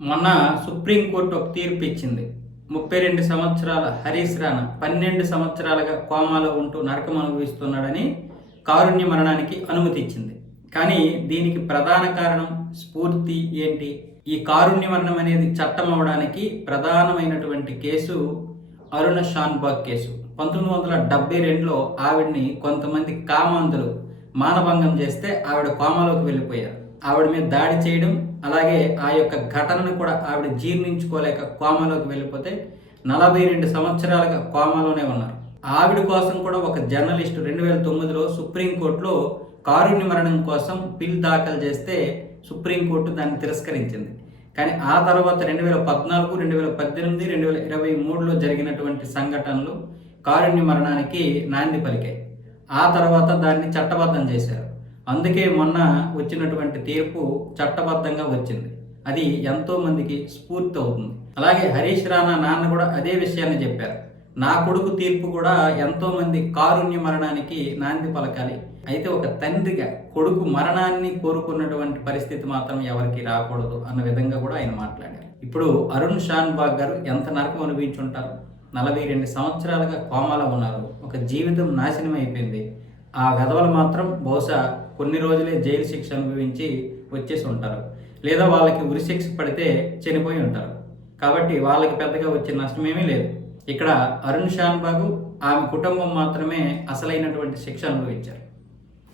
మొన్న సుప్రీంకోర్టు ఒక తీర్పు ఇచ్చింది. 32 సంవత్సరాల హరీష్ రాణా 12 సంవత్సరాలుగా కోమాలో ఉంటూ నరకం అనుభవిస్తున్నాడని కారుణ్య మరణానికి అనుమతి ఇచ్చింది. కానీ దీనికి ప్రధాన కారణం స్ఫూర్తి ఏంటి? ఈ కారుణ్య మరణం అనేది చట్టం అవడానికి ప్రధానమైనటువంటి కేసు అరుణ షాన్బాగ్ కేసు. 1972లో ఆవిడ్ని కొంతమంది కామాంధులు మానభంగం చేస్తే ఆవిడ కోమాలోకి వెళ్ళిపోయారు. ఆవిడ మీద దాడి చేయడం, అలాగే ఆ యొక్క ఘటనను కూడా ఆవిడ జీర్ణించుకోలేక కోమాలోకి వెళ్ళిపోతే 42 సంవత్సరాలుగా కోమాలోనే ఉన్నారు. ఆవిడ కోసం కూడా ఒక జర్నలిస్టు 2009లో సుప్రీంకోర్టులో కారుణ్య మరణం కోసం బిల్ దాఖలు చేస్తే సుప్రీంకోర్టు దాన్ని తిరస్కరించింది. కానీ ఆ తర్వాత 2014, 2018, 2023లో జరిగినటువంటి సంఘటనలు కారుణ్య మరణానికి నాంది పలికాయి. ఆ తర్వాత దాన్ని చట్టబద్ధం చేశారు. అందుకే మొన్న వచ్చినటువంటి తీర్పు చట్టబద్ధంగా వచ్చింది. అది ఎంతో మందికి స్ఫూర్తి అవుతుంది. అలాగే హరీష్ రాణా నాన్న కూడా అదే విషయాన్ని చెప్పారు. నా కొడుకు తీర్పు కూడా ఎంతో మంది కారుణ్య మరణానికి నాంది పలకాలి. అయితే ఒక తండ్రిగా కొడుకు మరణాన్ని కోరుకున్నటువంటి పరిస్థితి మాత్రం ఎవరికి రాకూడదు అన్న విధంగా కూడా ఆయన మాట్లాడారు. ఇప్పుడు అరుణ్ షాన్బాగ్ గారు ఎంత నరకం అనుభవించుంటారు? 42 సంవత్సరాలుగా కోమాలో ఉన్నారు. ఒక జీవితం నాశనం అయిపోయింది. ఆ వెధవలు మాత్రం బహుశా కొన్ని రోజులే జైలు శిక్ష అనుభవించి వచ్చేసి ఉంటారు, లేదా వాళ్ళకి ఉరిశిక్ష పడితే చనిపోయి ఉంటారు. కాబట్టి వాళ్ళకి పెద్దగా వచ్చే నష్టమేమీ లేదు. ఇక్కడ అరుణ్ షాన్బాగు, ఆమె కుటుంబం మాత్రమే అసలైనటువంటి శిక్ష అనుభవించారు.